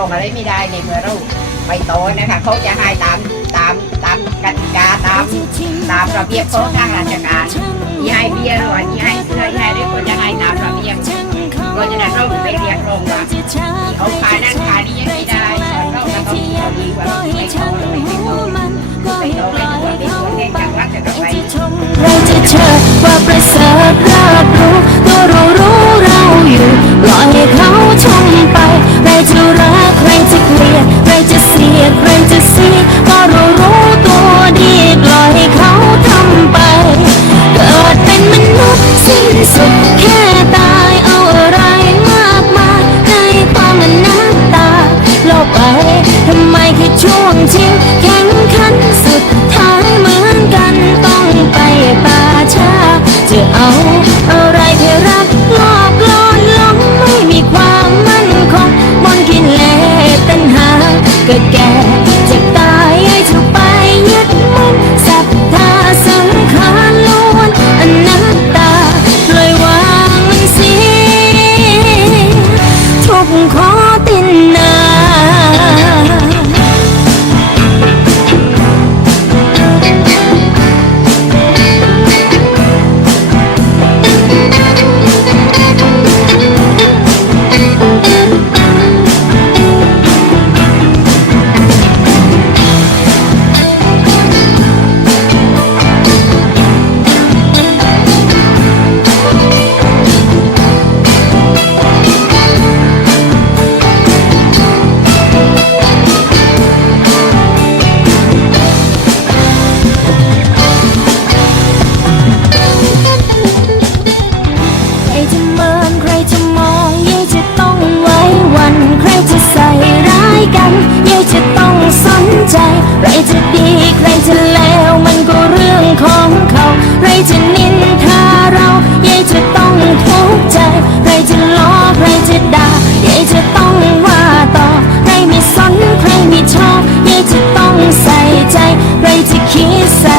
องอะไรไม่ได้ในเมื่อเราไปโตนะคะเขาจะให้ตามตามตามกติกาตามตามระเบียบของทางราชการที่ให้เบี้ยรือว่าที่ให้เสื้อให้ได้คนจะให้ตามระเบียบเพราะฉะนั้นเราไปเรียกร้องว่าเขาขายนั่นขายนี้ยังไม่ได้เราจะต้องดีกว่าไม่เขาม่เขาเขาไม่เขาไม่าไม่เขาไม่ แค่ตายเอาอะไรมากมายในความอนัตตาโลกไปทำไมคืช่วงชิงงขันสุดท้ายเหมือนกันต้องไปป่าช้าจะเอาอะไรที่รักหลอกลอนลงไม่มีความมั่นคงบนกินเลตันหาก็แก่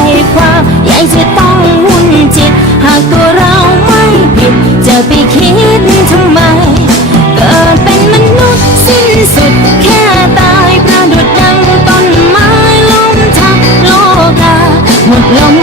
ใจความยังจะต้องวุ่นจิต หากตัวเราไม่ผิด จะไปคิดทำไม เกิดเป็นมนุษย์สิ้นสุดแค่ตายประดุดดังต้นไม้ล้มทับโลกาหมดลม